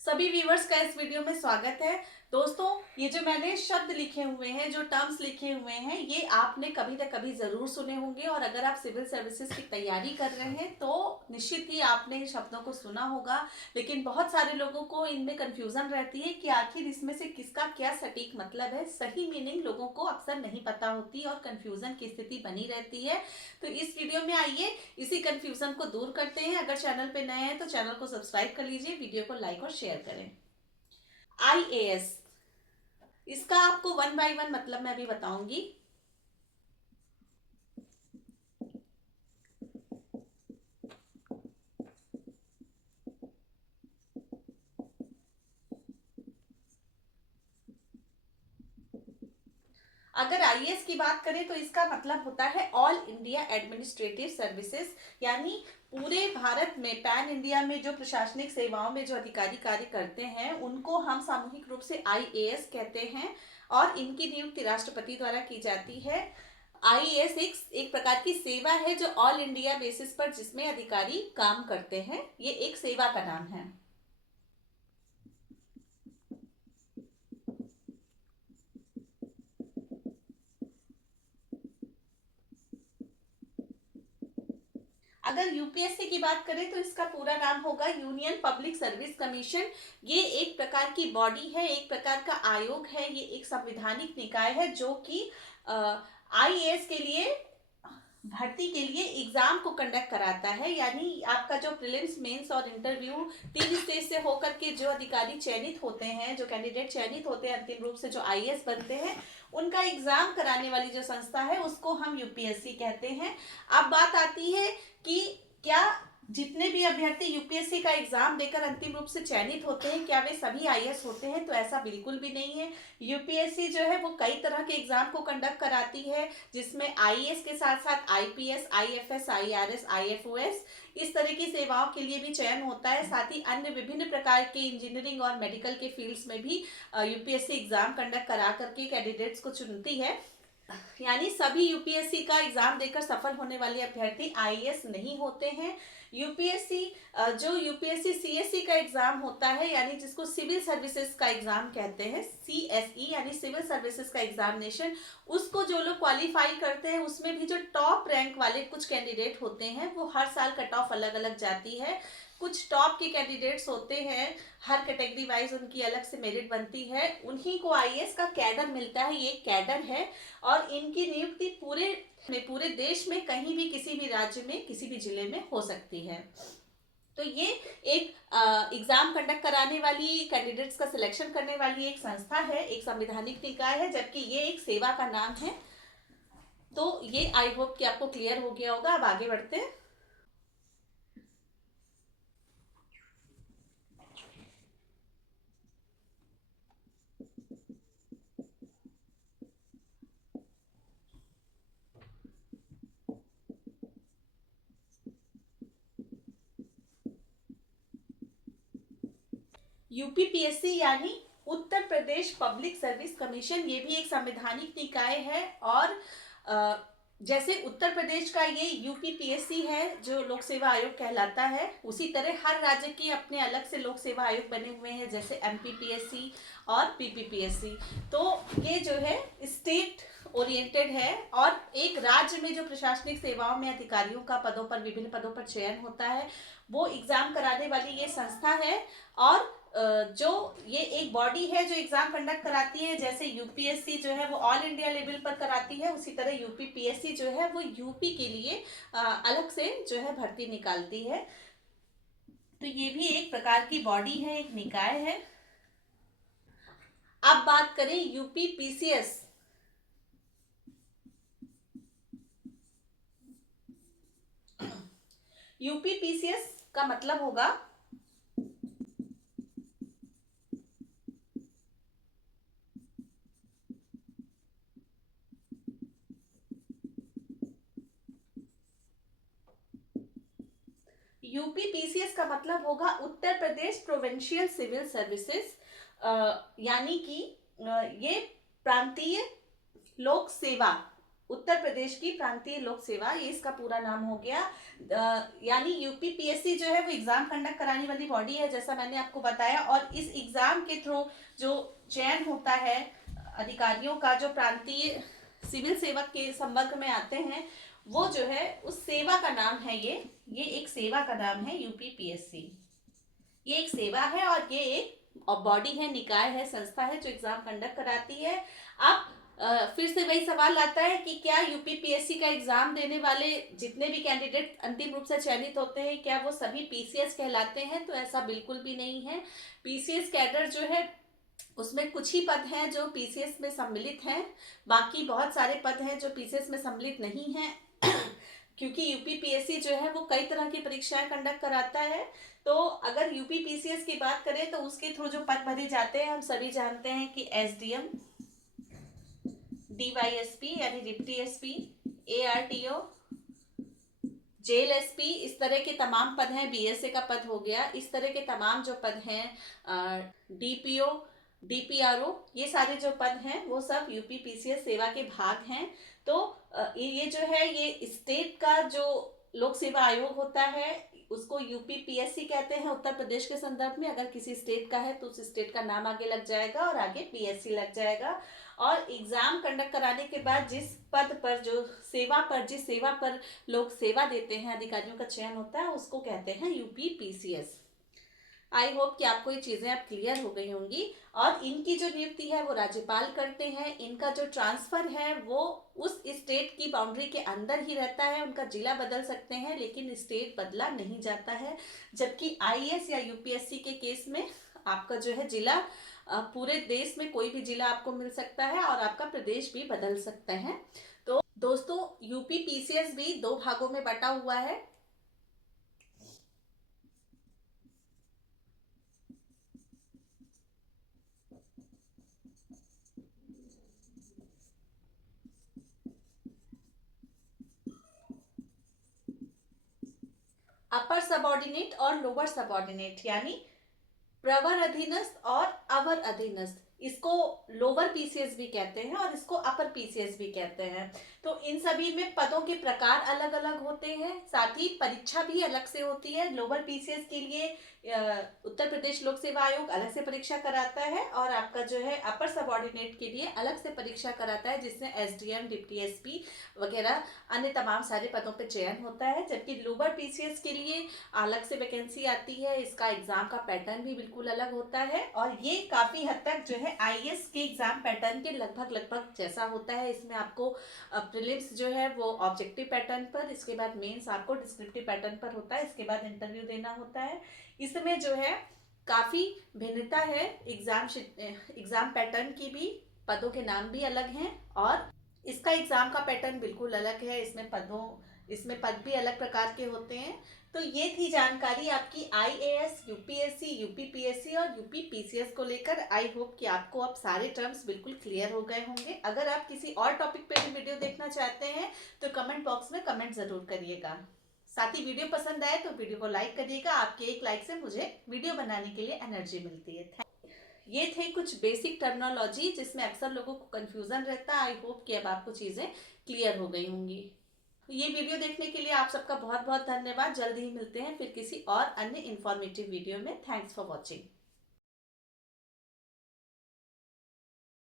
सभी व्यूवर्स का इस वीडियो में स्वागत है। दोस्तों, ये जो मैंने शब्द लिखे हुए हैं, जो टर्म्स लिखे हुए हैं, ये आपने कभी ना कभी जरूर सुने होंगे और अगर आप सिविल सर्विसेज की तैयारी कर रहे हैं तो निश्चित ही आपने इन शब्दों को सुना होगा। लेकिन बहुत सारे लोगों को इनमें कंफ्यूजन रहती है कि आखिर इसमें से किसका क्या सटीक मतलब है। सही मीनिंग लोगों को अक्सर नहीं पता होती और कंफ्यूजन की स्थिति बनी रहती है। तो इस वीडियो में आइए इसी कंफ्यूजन को दूर करते हैं। अगर चैनल पे नए हैं तो चैनल को सब्सक्राइब कर लीजिए, वीडियो को लाइक और शेयर करें। आईएएस, इसका आपको वन बाय वन मतलब मैं अभी बताऊंगी। अगर आईएएस की बात करें तो इसका मतलब होता है ऑल इंडिया एडमिनिस्ट्रेटिव सर्विसेज, यानी पूरे भारत में पैन इंडिया में जो प्रशासनिक सेवाओं में जो अधिकारी कार्य करते हैं उनको हम सामूहिक रूप से आईएएस कहते हैं और इनकी नियुक्ति राष्ट्रपति द्वारा की जाती है। आईएएस एक प्रकार की सेवा है जो ऑल इंडिया बेसिस पर जिसमें अधिकारी काम करते हैं, ये एक सेवा का नाम है। अगर यूपीएससी की बात करें तो इसका पूरा नाम होगा यूनियन पब्लिक सर्विस कमीशन। ये एक प्रकार की बॉडी है, एक प्रकार का आयोग है, ये एक संवैधानिक निकाय है जो कि आईएएस के लिए भर्ती के लिए एग्जाम को कंडक्ट कराता है। यानी आपका जो प्रीलिम्स, मेंस और इंटरव्यू 3 स्टेज से होकर के जो अधिकारी चयनित होते हैं, जो कैंडिडेट चयनित होते हैं अंतिम रूप से जो आईएएस बनते हैं, उनका एग्जाम कराने वाली जो संस्था है उसको हम यूपीएससी कहते हैं। अब बात आती है कि क्या जितने भी अभ्यर्थी यूपीएससी का एग्जाम देकर अंतिम रूप से चयनित होते हैं क्या वे सभी आईएएस होते हैं? तो ऐसा बिल्कुल भी नहीं है। यूपीएससी जो है वो कई तरह के एग्जाम को कंडक्ट कराती है, जिसमें आईएएस के साथ साथ आईपीएस, आईएफएस, आईआरएस, आईएफओएस इस तरह की सेवाओं के लिए भी चयन होता है। साथ ही अन्य विभिन्न प्रकार के इंजीनियरिंग और मेडिकल के फील्ड्स में भी यूपीएससी एग्जाम कंडक्ट करा करके कैंडिडेट्स को चुनती है। यानी सभी यूपीएससी का एग्जाम देकर सफल होने वाले अभ्यर्थी आईएएस नहीं होते हैं। यूपीएससी जो यूपीएससी सीएससी का एग्जाम होता है, यानी जिसको सिविल सर्विसेज का एग्जाम कहते हैं, सीएसई यानी सिविल सर्विसेज का एग्जामिनेशन, उसको जो लोग क्वालिफाई करते हैं उसमें भी जो टॉप रैंक वाले कुछ कैंडिडेट होते हैं वो हर साल कट ऑफ अलग अलग जाती है। कुछ टॉप के कैंडिडेट्स होते हैं, हर कैटेगरी वाइज उनकी अलग से मेरिट बनती है, उन्हीं को आईएएस का कैडर मिलता है। ये कैडर है और इनकी नियुक्ति पूरे देश में कहीं भी किसी भी राज्य में किसी भी जिले में हो सकती है। तो ये एक एग्जाम कंडक्ट कराने वाली, कैंडिडेट्स का सिलेक्शन करने वाली एक संस्था है, एक संवैधानिक निकाय है, जबकि ये एक सेवा का नाम है। तो ये आई होप कि आपको क्लियर हो गया होगा। अब आगे बढ़ते हैं। यूपीपीएससी यानी Uttar Pradesh public service commission, ये भी एक संवैधानिक निकाय है और जैसे उत्तर प्रदेश का ये यूपीपीएससी है जो लोक सेवा आयोग कहलाता है, उसी तरह हर राज्य के अपने अलग से लोक सेवा आयोग बने हुए हैं, जैसे एमपीपीएससी और पीपीपीएससी। तो ये जो है स्टेट ओरिएंटेड है और एक राज्य में जो प्रशासनिक सेवाओं में अधिकारियों का पदों पर, विभिन्न पदों पर चयन होता है, वो एग्जाम कराने वाली ये संस्था है। और जो ये एक बॉडी है जो एग्जाम कंडक्ट कराती है, जैसे यूपीएससी जो है वो ऑल इंडिया लेवल पर कराती है, उसी तरह यूपीपीएससी जो है वो यूपी के लिए अलग से जो है भर्ती निकालती है। तो ये भी एक प्रकार की बॉडी है, एक निकाय है। अब बात करें यूपीपीसीएस। यूपीपीसीएस का मतलब होगा यूपीपीसीएस का मतलब होगा Uttar Pradesh provincial civil services, यानी कि ये प्रांतीय लोक सेवा उत्तर प्रदेश की प्रांतीय लोक सेवा, ये इसका पूरा नाम हो गया। यानी यूपीपीएससी जो है वो एग्जाम कंडक्ट कराने वाली बॉडी है, जैसा मैंने आपको बताया। और इस एग्जाम के थ्रू जो चयन होता है अधिकारियों का, जो प्रांतीय सिविल सेवक के संपर्क में आते हैं, वो जो है उस सेवा का नाम है ये एक सेवा का नाम है यूपीपीएससी। ये एक सेवा है और ये एक बॉडी है, निकाय है, संस्था है जो एग्जाम कंडक्ट कराती है। अब फिर से वही सवाल आता है कि क्या यूपीपीएससी का एग्जाम देने वाले जितने भी कैंडिडेट अंतिम रूप से चयनित होते हैं, क्या वो सभी पीसीएस कहलाते हैं? तो ऐसा बिल्कुल भी नहीं है। पीसीएस कैडर जो है उसमें कुछ ही पद हैं जो पीसीएस में सम्मिलित हैं, बाकी बहुत सारे पद हैं जो पीसीएस में सम्मिलित नहीं हैं। क्योंकि यूपीपीएससी जो है वो कई तरह की परीक्षाएं कंडक्ट कराता है। तो अगर यूपीपीसीएस की बात करें तो उसके थ्रू जो पद भरे जाते हैं हम सभी जानते हैं कि एसडीएम, डीवाईएसपी यानी deputy SP, ARTO, jail SP, इस तरह के तमाम पद हैं। बीएसए का पद हो गया। इस तरह के तमाम जो पद हैं, डीपीओ, डीपीआरओ, ये सारे जो पद हैं वो सब यूपीपीसीएस सेवा के भाग हैं। तो ये जो है ये स्टेट का जो लोक सेवा आयोग होता है उसको यूपीपीएससी कहते हैं उत्तर प्रदेश के संदर्भ में। अगर किसी स्टेट का है तो उस स्टेट का नाम आगे लग जाएगा और आगे पीएससी लग जाएगा। और एग्जाम कंडक्ट कराने के बाद जिस पद पर, जिस सेवा पर लोग सेवा देते हैं, अधिकारियों का चयन होता है, उसको कहते हैं यूपीपीसीएस। आई होप कि आपको ये चीजें अब क्लियर हो गई होंगी। और इनकी जो नियुक्ति है वो राज्यपाल करते हैं। इनका जो ट्रांसफर है वो उस स्टेट की बाउंड्री के अंदर ही रहता है। उनका जिला बदल सकते हैं लेकिन स्टेट बदला नहीं जाता है। जबकि आईएएस या यूपीएससी के केस में आपका जो है जिला, पूरे देश में कोई भी जिला आपको मिल सकता है और आपका प्रदेश भी बदल सकते हैं। तो दोस्तों यूपीपीसीएस भी दो भागों में बटा हुआ है। अपर सबऑर्डिनेट और लोअर सबऑर्डिनेट, यानी प्रवर अधीनस्थ और अवर अधीनस्थ, इसको लोअर पीसीएस भी कहते हैं और इसको अपर पीसीएस भी कहते हैं। तो इन सभी में पदों के प्रकार अलग अलग होते हैं, साथ ही परीक्षा भी अलग से होती है। लोअर पीसीएस के लिए उत्तर प्रदेश लोक सेवा आयोग अलग से परीक्षा कराता है और आपका जो है अपर सबऑर्डिनेट के लिए अलग से परीक्षा कराता है, जिसमें एसडीएम, डिप्टी एसपी वगैरह अन्य तमाम सारे पदों पर चयन होता है। जबकि लोअर पीसीएस के लिए अलग से वैकेंसी आती है। इसका एग्जाम का पैटर्न भी बिल्कुल अलग होता है और ये काफी हद तक जो है आईएएस के एग्जाम पैटर्न के लगभग जैसा होता है। इसमें आपको प्रीलिम्स जो है वो ऑब्जेक्टिव पैटर्न पर, इसके बाद मेंस आपको डिस्क्रिप्टिव पैटर्न पर होता है, इसके बाद इंटरव्यू देना होता है। इसमें जो है काफी भिन्नता है एग्जाम पैटर्न की भी। पदों के नाम भी अलग हैं और इसका एग्जाम का पैटर्न बिल्कुल अलग है। इसमें पद भी अलग प्रकार के होते हैं। तो ये थी जानकारी आपकी आईएएस, यूपीएससी, यूपीपीएससी और यूपीपीसीएस को लेकर। आई होप कि आपको अब सारे टर्म्स बिल्कुल क्लियर हो गए होंगे। अगर आप किसी और टॉपिक पे भी वीडियो देखना चाहते हैं तो कमेंट बॉक्स में कमेंट जरूर करिएगा। साथ ही वीडियो पसंद आए तो वीडियो को लाइक करिएगा। आपके एक लाइक से मुझे वीडियो बनाने के लिए एनर्जी मिलती है। ये थे कुछ बेसिक टर्मिनोलॉजी जिसमें अक्सर लोगों को कंफ्यूजन रहता है। आई होप कि अब आपको चीजें क्लियर हो गई होंगी। ये वीडियो देखने के लिए आप सबका बहुत बहुत धन्यवाद। जल्द ही मिलते हैं फिर किसी और अन्य इंफॉर्मेटिव वीडियो में। Thanks for watching.